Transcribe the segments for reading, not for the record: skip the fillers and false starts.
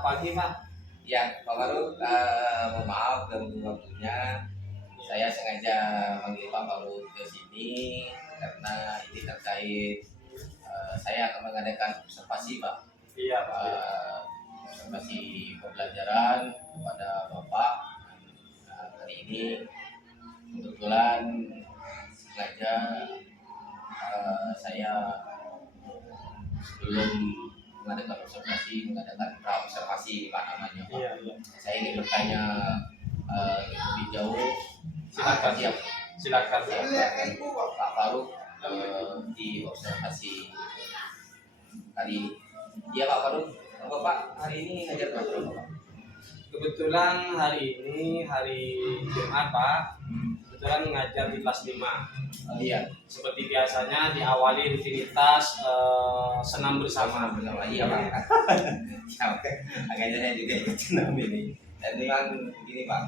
Selamat pagi, Pak. Ya, Pak Faruk, mohon maaf ganggu waktunya. Saya sengaja manggil Pak Faruk ke sini karena ini terkait saya akan mengadakan observasi, Pak. Iya, Pak. Observasi pembelajaran kepada Bapak. Hari ini kebetulan sengaja saya sebelum mengadakan pra-observasi Pak namanya, Pak. Iya. Saya ingin bertanya lebih jauh. Silakan. Siap. Silakan. Pak Faruk di observasi kali ini. Iya Pak Faruk, Bapak hari ini ngajar kelas berapa, Pak? Kebetulan hari ini hari Jumat, Pak. Kebetulan mengajar di kelas 5. Iya. Seperti biasanya diawali rutinitas senam bersama. Iya Pak. Agaknya saya juga ikut senam ini. Dan memang begini Pak,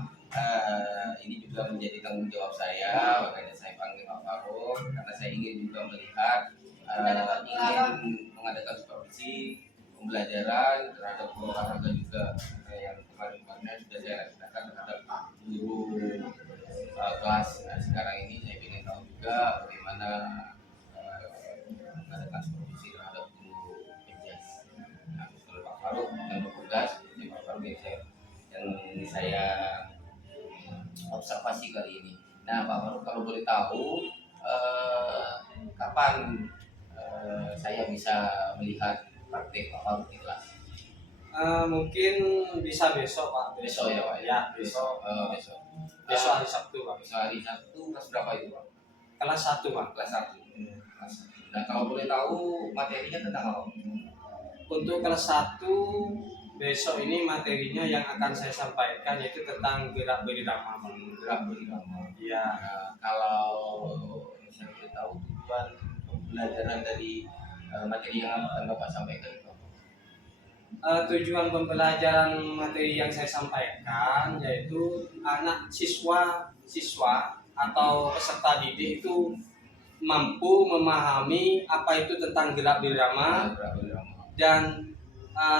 ini juga menjadi tanggung jawab saya, makanya saya panggil Pak Faruk karena saya ingin juga melihat, ingin mengadakan supervisi pembelajaran terhadap olahraga juga yang kemarin-kemarin sudah saya laksanakan terhadap guru kelas. Nah, sekarang ini saya ingin tahu juga bagaimana mengadakan supervisi terhadap guru PJS. Nah, kalau Pak Faruk dan bertugas, ini Pak Faruk yang saya observasi kali ini. Nah, Pak Faruk kalau boleh tahu kapan saya bisa melihat praktek Pak Faruk di kelas? Mungkin bisa besok, Pak. Besok ya Pak? Ya, besok. Besok hari Sabtu, Pak. Besok hari Sabtu kelas berapa itu Pak? Kelas 1, Pak. Kelas 1. Nah, kalau boleh tahu materinya tentang apa? Untuk kelas 1 besok ini materinya yang akan saya sampaikan yaitu tentang gerak berirama, Pak. Gerak berirama. Iya. Nah, kalau saya boleh tahu tujuan pembelajaran dari materi yang akan Bapak sampaikan itu? Tujuan pembelajaran materi yang saya sampaikan yaitu anak siswa atau peserta didik itu mampu memahami apa itu tentang gerak berirama dan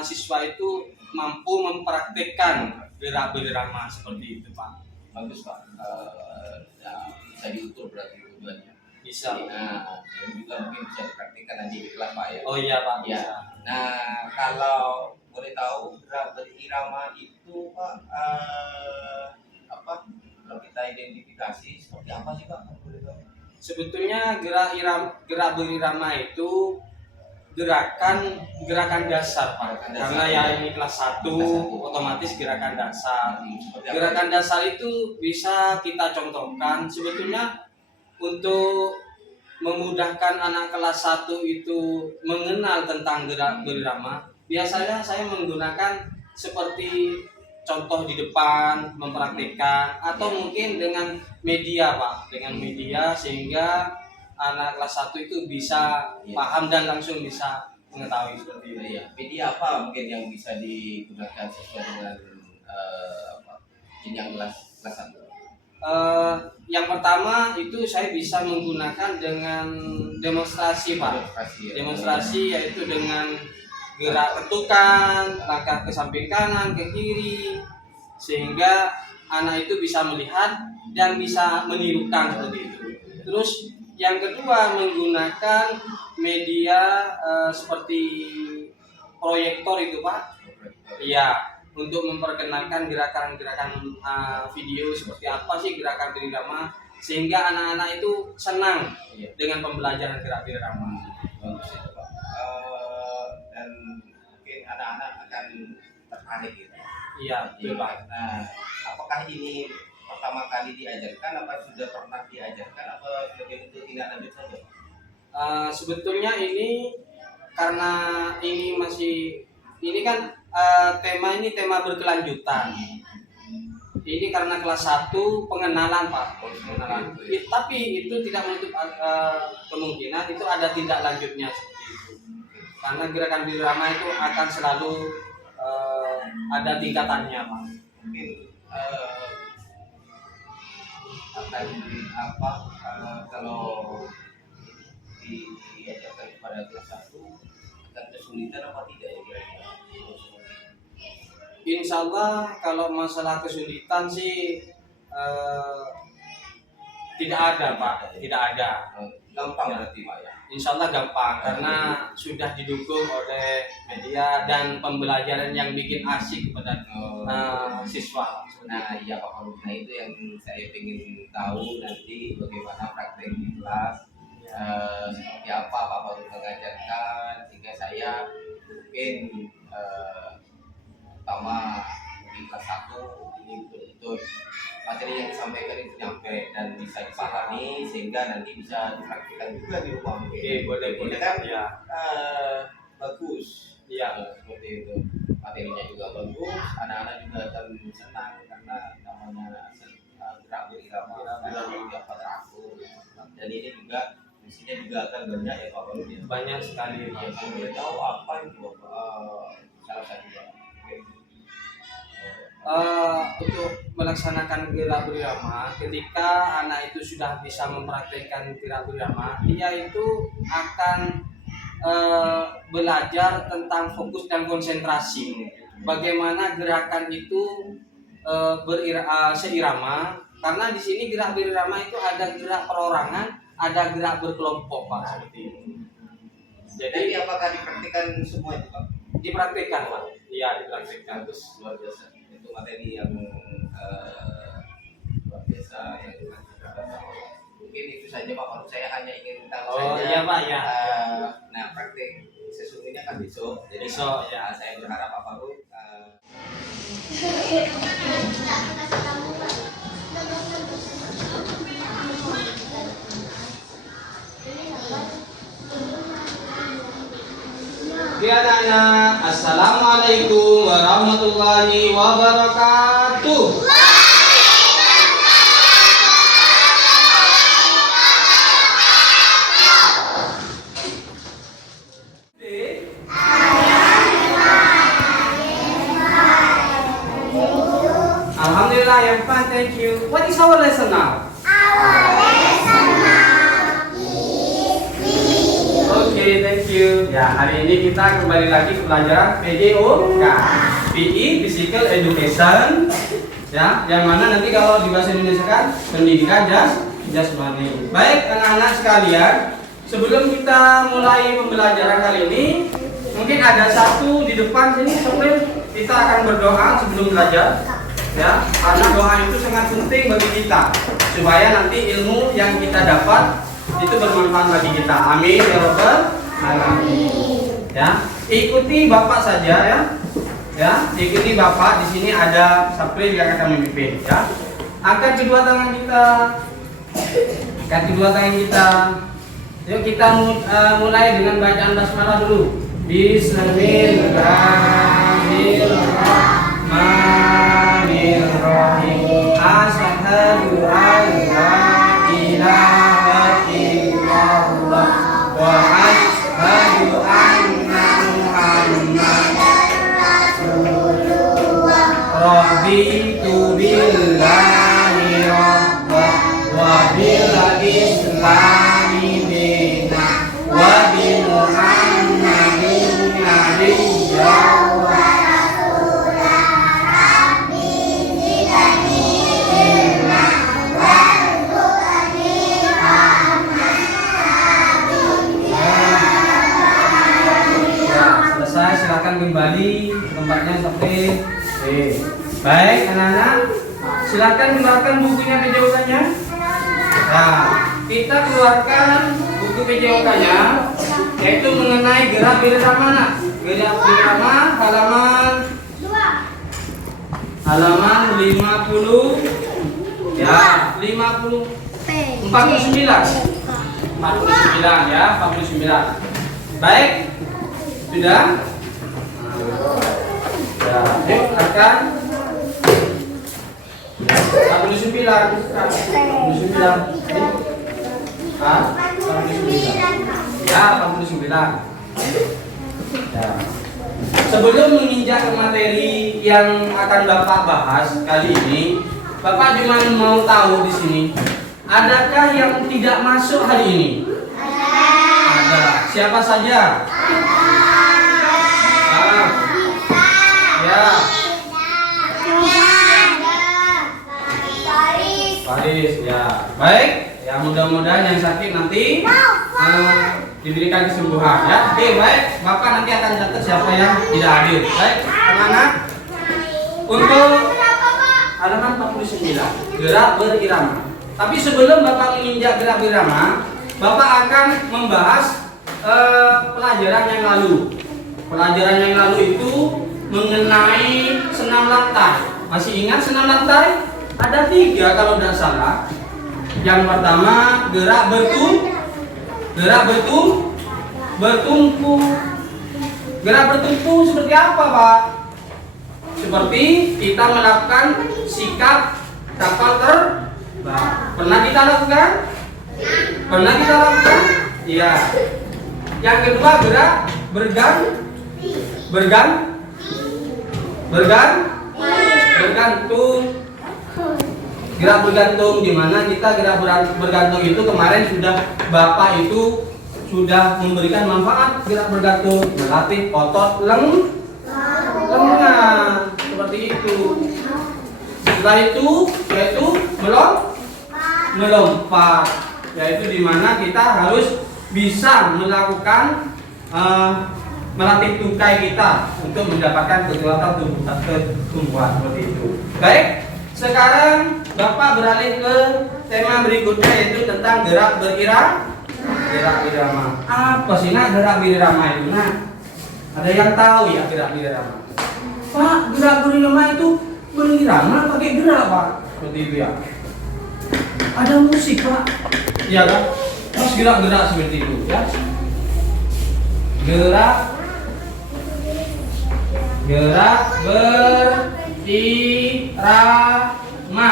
siswa itu mampu mempraktikkan gerak berirama seperti itu, Pak. Bagus Pak. Ya, bisa diukur berarti tujuannya. Bisa. Nah, dan juga mungkin bisa dipraktikkan nanti di kelas Pak ya. Oh iya Pak. Ya. Bisa. Nah, kalau boleh tahu gerak berirama itu Pak apa? Kalau kita identifikasi seperti apa sih Pak? Boleh tahu? Sebetulnya gerak berirama itu gerakan dasar, Pak. Karena ya ini kelas 1 otomatis gerakan dasar. Gerakan dasar itu bisa kita contohkan sebetulnya untuk memudahkan anak kelas 1 itu mengenal tentang gerak berirama. Biasanya saya menggunakan seperti contoh di depan, mempraktikkan, atau mungkin dengan media, Pak. Dengan media sehingga anak kelas 1 itu bisa paham dan langsung bisa mengetahui seperti itu. Iya. Media apa mungkin yang bisa digunakan sesuai dengan jenjang kelas 1? Yang pertama itu saya bisa menggunakan dengan demonstrasi, Pak. Demonstrasi yaitu dengan gerak ketukan, langkah ke samping kanan, ke kiri, sehingga anak itu bisa melihat dan bisa menirukan seperti itu. Terus yang kedua menggunakan media seperti proyektor itu, Pak. Iya, untuk memperkenalkan gerakan-gerakan video seperti apa sih gerakan berirama sehingga anak-anak itu senang dengan pembelajaran gerak berirama. Bagus itu Pak. Dan mungkin anak-anak akan tertarik gitu. Iya, betul Pak. Nah, apakah ini pertama kali diajarkan, apa sudah pernah diajarkan, apa sebagai bentuk tindak lanjut saja? Sebetulnya ini karena ini kan tema berkelanjutan. Ini karena kelas 1 pengenalan, Pak. Pengenalan. Tapi itu tidak menutup kemungkinan itu ada tindak lanjutnya seperti itu. Karena gerakan berirama itu akan selalu ada tingkatannya, Pak. Mungkin akan apa kalau diajarkan kepada kelas 1 akan kesulitan apa tidak ya kira-kira? Insya Allah kalau masalah kesulitan sih tidak ada Pak, tidak ada. Gampang berarti Pak ya. Insya Allah gampang karena sudah didukung oleh media dan pembelajaran yang bikin asik kepada siswa. Nah iya Pak Faruk, nah itu yang saya ingin tahu nanti bagaimana praktek di kelas, seperti apa Pak Faruk mengajarkan, sehingga saya mungkin pertama di kelas 1 ini betul-betul materi yang disampaikan itu nyampe dan bisa dipahami sehingga nanti bisa dipraktikkan juga di rumah mungkin. Oke, boleh kan ya. Bagus ya, seperti itu, materinya juga bagus, anak-anak juga akan senang karena namanya gerak berirama yang teratur, dan ini juga mestinya juga akan banyak ya Pak Faruk ya. Banyak sekali Ya, saya boleh tahu apa itu salah satunya. Untuk melaksanakan gerak berirama, ketika anak itu sudah bisa mempraktikkan gerak berirama, dia itu akan belajar tentang fokus dan konsentrasi. Bagaimana gerakan itu seirama, karena di sini gerak berirama itu ada gerak perorangan, ada gerak berkelompok Pak, seperti itu. Jadi apakah dipraktikkan semua itu Pak? Dipraktikkan Pak. Iya, dipraktikkan. Bagus, luar biasa. Itu materi yang luar biasa yang mungkin itu saja Pak Faruk, saya hanya ingin tahu saja. Iya Pak ya. Nah praktek sesungguhnya kan besok, jadi Besok ya. saya berharap Pak Faruk Ya anak-anak, assalamualaikum warahmatullahi wabarakatuh. Alhamdulillah, I'm fine, thank you. What is our lesson now? Oke, thank you. Ya, hari ini kita kembali lagi ke pelajaran PJOK, PE Physical Education. Ya, yang mana nanti kalau di bahasa Indonesia kan pendidikan jasmani. Baik, anak-anak sekalian, sebelum kita mulai pembelajaran kali ini, mungkin ada satu di depan sini, sebelum kita akan berdoa sebelum belajar. Ya, karena doa itu sangat penting bagi kita supaya nanti ilmu yang kita dapat itu bermanfaat bagi kita. Amin ya Rabbal alamin. Ya, ikuti Bapak saja ya. Ya, ikuti Bapak. Di sini ada Sapril yang akan memimpin ya. Angkat kedua tangan kita. Angkat kedua tangan kita. Yuk kita mulai dengan bacaan basmalah dulu. Bismillahirrahmanirrahim. Asyhadu an la ilaha illallah wa asyhadu anna Muhammadar Rasulullah. Raditu billahi rabba wa bil islami dina wa bi Muhammadin nabiyya wa rasulah. Rabbi zidni ilma warzuqni rahmah. Ya, selesai, silakan kembali ke tempatnya sampai. Baik anak-anak, silakan keluarkan bukunya PJOK-nya. Nah, kita keluarkan buku PJOK-nya, yaitu mengenai gerak berirama. Gerak berirama halaman 50 ya, 49 ya, 49. Baik, sudah. Ya, yuk akan 49. Ah, 49. Ya, 49. Ya. Sebelum menginjak ke materi yang akan Bapak bahas kali ini, Bapak cuma mau tahu di sini, adakah yang tidak masuk hari ini? Ada. Siapa saja? Ya. ya. Baik, ya mudah-mudahan yang sakit nanti diberikan kesembuhan ya. Oke, baik. Bapak nanti akan catat siapa yang tidak hadir. Baik, anak-anak. Untuk halaman 49, gerak berirama. Tapi sebelum Bapak menginjak gerak berirama, Bapak akan membahas pelajaran yang lalu. Pelajaran yang lalu itu mengenai senam lantai. Masih ingat senam lantai? Ada 3 kalau tidak salah. Yang pertama gerak bertumpu. Gerak bertumpu seperti apa, Pak? Seperti kita melakukan sikap kapal terbang. Pernah kita lakukan? Pernah kita lakukan? Iya. Yang kedua gerak bergantung. Gerak bergantung, di mana kita gerak bergantung itu kemarin sudah Bapak itu sudah memberikan manfaat. Gerak bergantung melatih otot lengan seperti itu. Setelah itu yaitu melompat, yaitu di mana kita harus bisa melakukan melatih tungkai kita untuk mendapatkan kekuatan tumbuhan seperti itu. Baik, sekarang Bapak beralih ke tema berikutnya, yaitu tentang gerak berirama. Apa sih gerak berirama itu? Ada yang tahu ya gerak berirama? Pak, gerak berirama itu berirama pakai gerak, Pak. Seperti itu ya. Ada musik, Pak. Iya kan? Terus gerak-gerak seperti itu ya. Gerak berirama.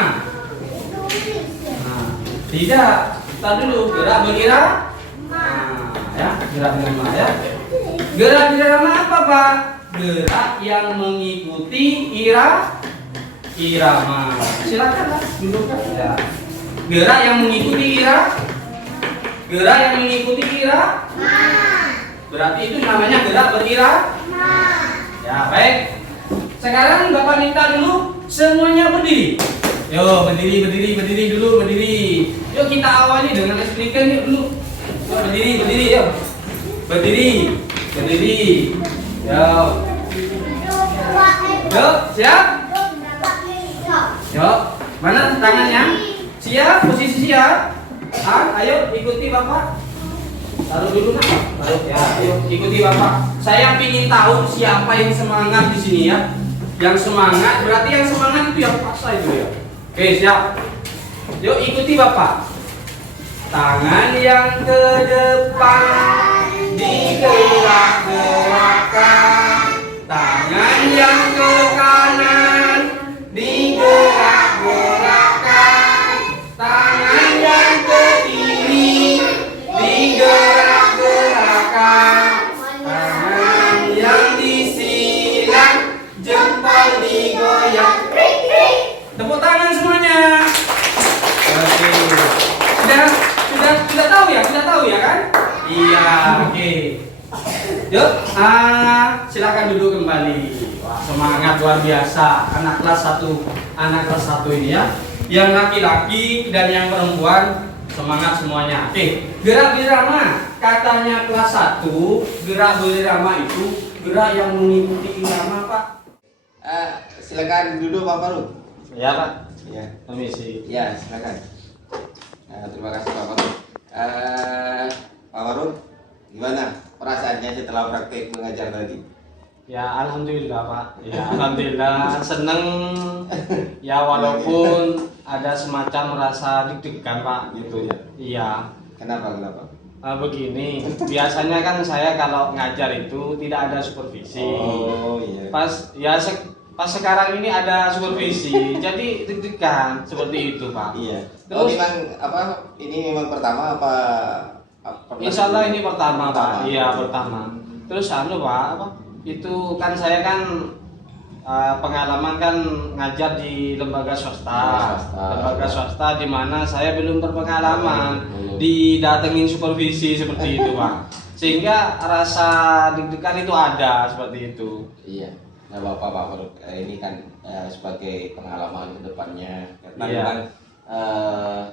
Tidak. Kita dulu gerak berirama. Ya, gerak berirama ya. Gerak berirama apa, Pak? Gerak yang mengikuti irama. Silakan duduk ya. Gerak yang mengikuti irama. Berarti itu namanya gerak berirama. Ya, baik. Sekarang Bapak minta dulu semuanya berdiri. Yo, berdiri dulu. Yuk kita awali dengan explication yuk dulu. Yuk, berdiri yuk. Berdiri. Yuk, siap? Yuk, mana tangannya? Siap, posisi siap. Ayo ikuti Bapak. Taruh dulu taruh ya. Ayo ikuti Bapak. Saya ingin tahu siapa yang semangat di sini ya. Yang semangat berarti yang semangat itu yang paksa itu ya. Oke, siap. Yuk ikuti Bapak. Tangan yang ke depan digerak-gerakkan. Tangan yang ke kanan digerak-gerakkan. Tangan yang ke kiri digerak-gerakkan. Tangan yang disilang, jempol digoyang. Tepuk tangan semuanya. Oke. Sudah tahu ya kan? Iya, oke. Yuk, silakan duduk kembali. Wah, semangat luar biasa anak kelas 1 ini ya. Yang laki-laki dan yang perempuan semangat semuanya. Oke, gerak berirama katanya kelas 1, gerak berirama itu gerak yang mengikuti irama, Pak. Silakan duduk Pak Faruk. Ya, Pak. Ya, Permisi. ya silakan. Terima kasih Pak Faruk. Pak Faruk, gimana perasaannya setelah praktek mengajar tadi? Ya, alhamdulillah, Pak. Ya, alhamdulillah seneng. Ya, walaupun ada semacam rasa deg-degan, Pak, gitu ya. Iya. Kenapa? Begini, biasanya kan saya kalau ngajar itu tidak ada supervisi. Oh iya. Pas sekarang ini ada supervisi, jadi deg-degan seperti itu, Pak. Iya. Terus Ini memang pertama apa? Insya Allah ini pertama, Pak. Iya, Betul. pertama. Terus Pak, itu kan saya kan pengalaman kan ngajar di lembaga swasta. Lembaga swasta di mana saya belum berpengalaman didatengin supervisi seperti itu, Pak. Sehingga rasa deg-degan itu ada seperti itu. Iya. Nah, Bapak Faruk, ini kan sebagai pengalaman ke depannya. Karena Iya. kan eh,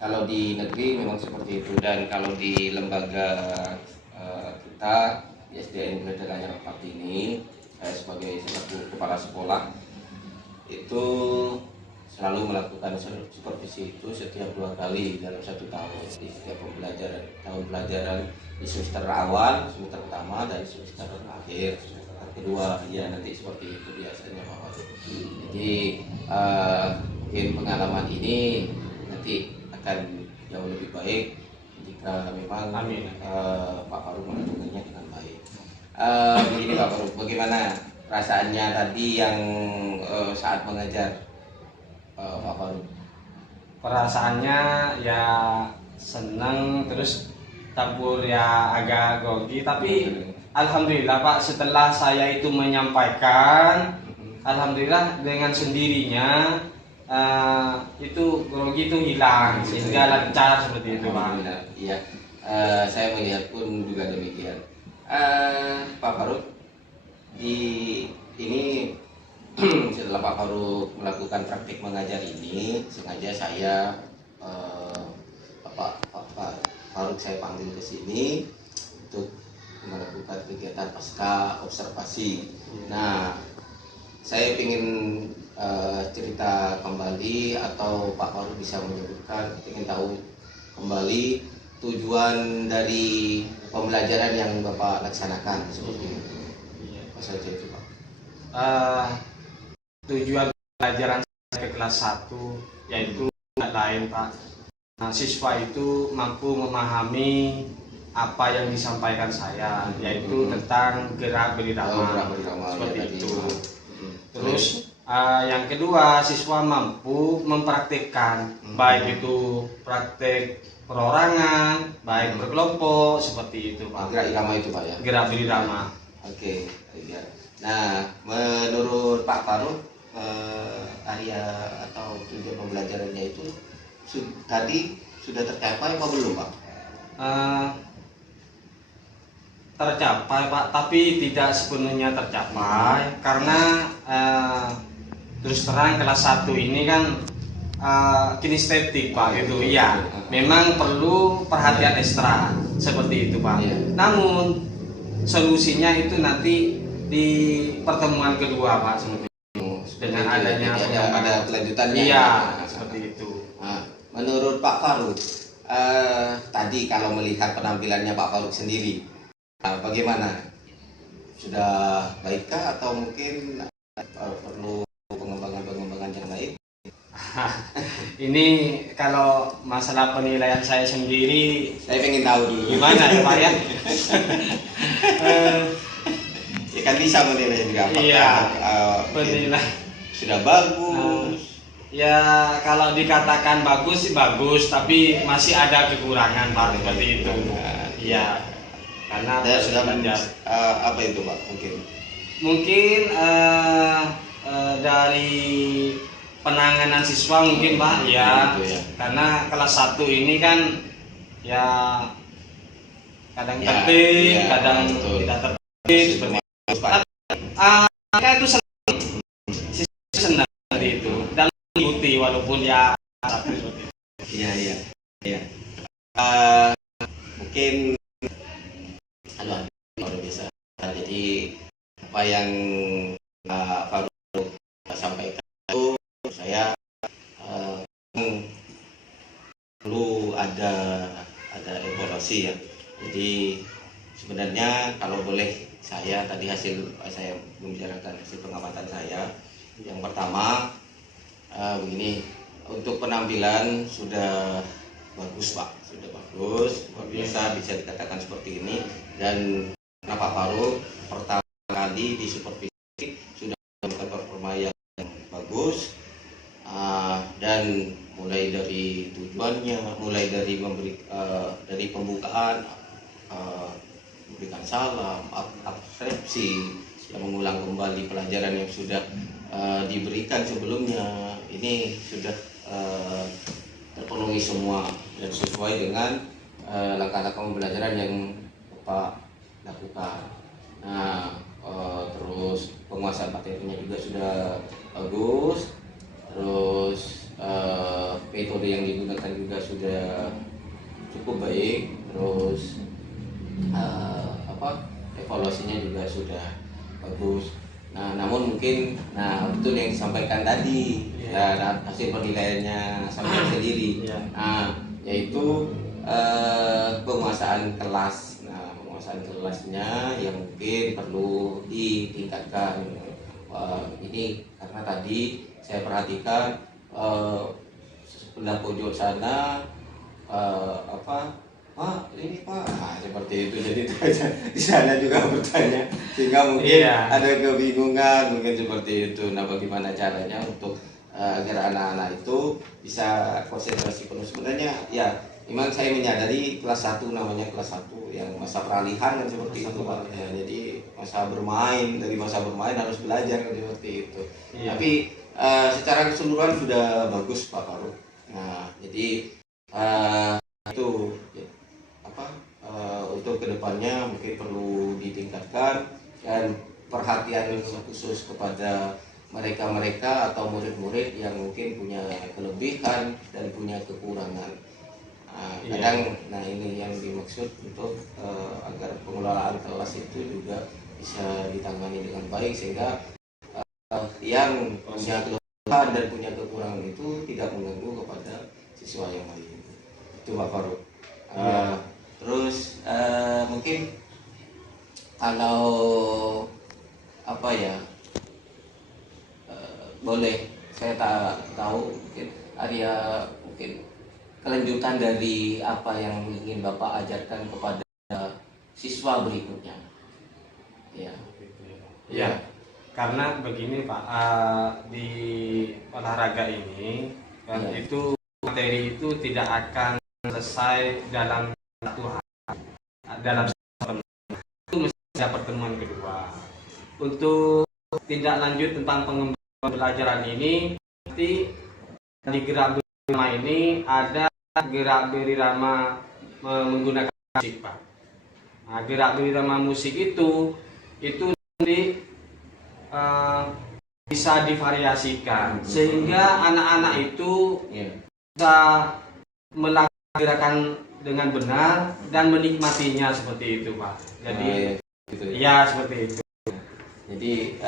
kalau di negeri memang seperti itu, dan kalau di lembaga kita di SDN Belajar Raya Pati ini, saya sebagai selaku kepala sekolah itu selalu melakukan supervisi itu setiap 2 kali dalam 1 tahun, di setiap pembelajaran tahun pelajaran, di semester awal, semester pertama, dan semester akhir, semester kedua. Ya nanti seperti itu biasanya Pak Faruk. Jadi mungkin pengalaman ini nanti akan jauh lebih baik jika memang Pak Faruk melakukannya dengan baik. Begini Pak Faruk, bagaimana perasaannya tadi yang saat mengajar Pak Faruk? Perasaannya ya senang, terus campur ya agak grogi, tapi alhamdulillah Pak, setelah saya itu menyampaikan, alhamdulillah dengan sendirinya itu grogi itu hilang, sehingga lancar seperti itu Pak. Iya, saya melihat pun juga demikian. Pak Faruk, di ini setelah Pak Faruk melakukan praktik mengajar ini, sengaja saya Pak Faruk saya panggil ke sini untuk melakukan kegiatan pasca observasi. Nah, saya ingin cerita kembali, atau Pak Faruk bisa menyebutkan, ingin tahu kembali tujuan dari pembelajaran yang Bapak laksanakan seperti itu. Apa saja itu Pak? Tujuan pelajaran saya ke kelas 1 yaitu tidak lain Pak, siswa itu mampu memahami apa yang disampaikan saya, yaitu tentang gerak berirama, seperti itu. Terus yang kedua, siswa mampu mempraktikkan, baik itu praktek perorangan, baik berkelompok, seperti itu Pak. Gerak irama itu Pak ya? Gerak berirama. Oke, ya. Nah, menurut Pak Faruk, area atau tujuan pembelajarannya itu tadi sudah tercapai apa belum Pak? Tercapai Pak, tapi tidak sepenuhnya tercapai, karena terus terang kelas 1 ini kan kinestetik Pak, itu iya, memang perlu perhatian ekstra seperti itu Pak. Namun solusinya itu nanti di pertemuan kedua Pak, seperti itu. Dengan adanya ada kelanjutannya. Iya, seperti itu. Nah, menurut Pak Faruk, tadi kalau melihat penampilannya Pak Faruk sendiri, bagaimana? Sudah baikkah atau mungkin perlu pengembangan yang lain? Ini kalau masalah penilaian saya sendiri, saya ingin tahu dulu. Gimana ya Pak ya? Ya kan bisa menilai juga. Iya, penilaian sudah bagus. Ya kalau dikatakan bagus sih bagus, tapi masih ada kekurangan Pak, seperti itu. Iya, karena sudah belajar. Apa itu Pak? Mungkin dari penanganan siswa mungkin Pak, ya, karena kelas 1 ini kan ya kadang tertib, kadang tidak tertib, seperti itu. Mereka itu senang seperti itu dan mengikuti walaupun ya satu seperti itu. Iya. Mungkin luar biasa. Jadi apa yang Faruk sampaikan itu, saya perlu ada evaluasi ya. Jadi sebenarnya kalau boleh, saya tadi saya membicarakan hasil pengamatan saya. Yang pertama, begini, untuk penampilan sudah bagus Pak, sudah bagus, luar biasa, bisa dikatakan seperti ini. Dan Pak Faruk pertama kali di supervisi sudah melakukan performa yang bagus, dan mulai dari tujuannya, mulai dari dari pembukaan, memberikan salam, abstrepsi, yang mengulang kembali pelajaran yang sudah diberikan sebelumnya, ini sudah terpenuhi semua dan sesuai dengan langkah-langkah pembelajaran yang Bapak lakukan. Nah, terus penguasaan materinya juga sudah bagus, terus metode yang digunakan juga sudah cukup baik, terus evaluasinya juga sudah bagus. Nah, namun mungkin betul yang disampaikan tadi, dan hasil penilaiannya sampai sendiri, yaitu penguasaan kelas. Nah, penguasaan kelasnya yang mungkin perlu ditingkatkan. Ini karena tadi saya perhatikan sebelah pojok sana Pak, ini Pak, seperti itu. Jadi di sana juga bertanya, sehingga mungkin ada kebingungan, mungkin seperti itu. Nah, bagaimana caranya untuk agar anak-anak itu bisa konsentrasi penuh? Sebenarnya ya, memang saya menyadari kelas 1 namanya kelas 1 yang masa peralihan kan seperti itu Pak. Ya, jadi masa bermain, dari masa bermain harus belajar kan seperti itu. Tapi secara keseluruhan sudah bagus Pak Faruk. Nah, jadi itu untuk kedepannya mungkin perlu ditingkatkan, dan perhatian khusus kepada mereka-mereka atau murid-murid yang mungkin punya kelebihan dan punya kekurangan. Nah ini yang dimaksud untuk agar pengelolaan kelas itu juga bisa ditangani dengan baik, sehingga yang punya kelebihan dan punya kekurangan itu tidak mengganggu kepada siswa yang lain. Itu Pak Faruk. Terus mungkin kalau boleh saya tahu mungkin ada mungkin kelanjutan dari apa yang ingin Bapak ajarkan kepada siswa berikutnya. Ya, karena begini Pak, di olahraga ini kan itu materi itu tidak akan selesai dalam satu hari, dalam satu itu mesti ada pertemuan kedua. Untuk tindak lanjut tentang pengembangan pembelajaran ini, nanti di gerak berirama ini ada gerak berirama menggunakan musik Pak. Nah, gerak berirama musik itu nanti bisa divariasikan sehingga anak-anak itu bisa melakukan gerakan dengan benar dan menikmatinya seperti itu Pak. Jadi seperti itu. Jadi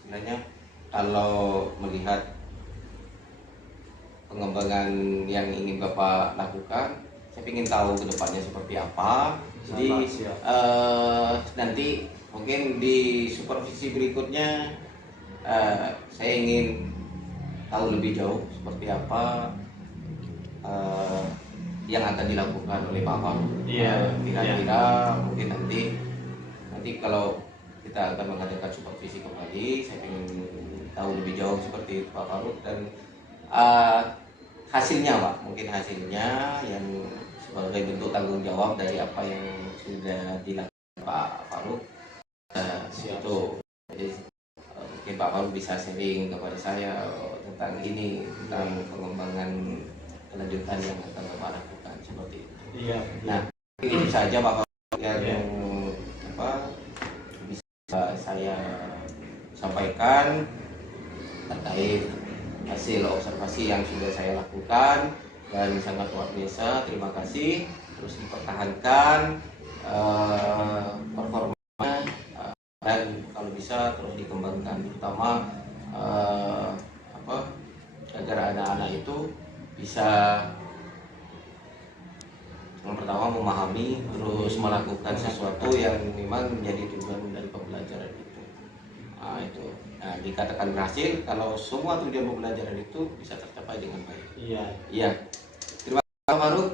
istilahnya kalau melihat pengembangan yang ingin Bapak lakukan, saya ingin tahu ke depannya seperti apa. Jadi nanti mungkin di supervisi berikutnya saya ingin tahu lebih jauh seperti apa yang akan dilakukan oleh Pak Faruk. Kira-kira mungkin nanti kalau kita akan mengadakan supervisi kembali, saya ingin tahu lebih jauh seperti itu Pak Faruk, dan hasilnya Pak, mungkin hasilnya yang sebagai bentuk tanggung jawab dari apa yang sudah dilakukan Pak Faruk. Itu jadi mungkin Pak Faruk bisa sharing kepada saya tentang ini, tentang pengembangan kelanjutan yang akan Bapak lakukan seperti itu. Nah, itu saja Pak Faruk yang bisa saya sampaikan terkait hasil observasi yang sudah saya lakukan, dan sangat luar biasa. Terima kasih. Terus dipertahankan performanya, dan kalau bisa terus dikembangkan, terutama agar anak-anak itu bisa yang pertama memahami, terus melakukan sesuatu yang memang menjadi tujuan dari pembelajaran itu. Nah, dikatakan berhasil kalau semua tujuan pembelajaran itu bisa tercapai dengan baik. Terima kasih Pak Faruk.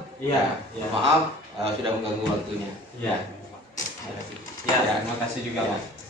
Maaf sudah mengganggu waktunya. Terima kasih juga Pak.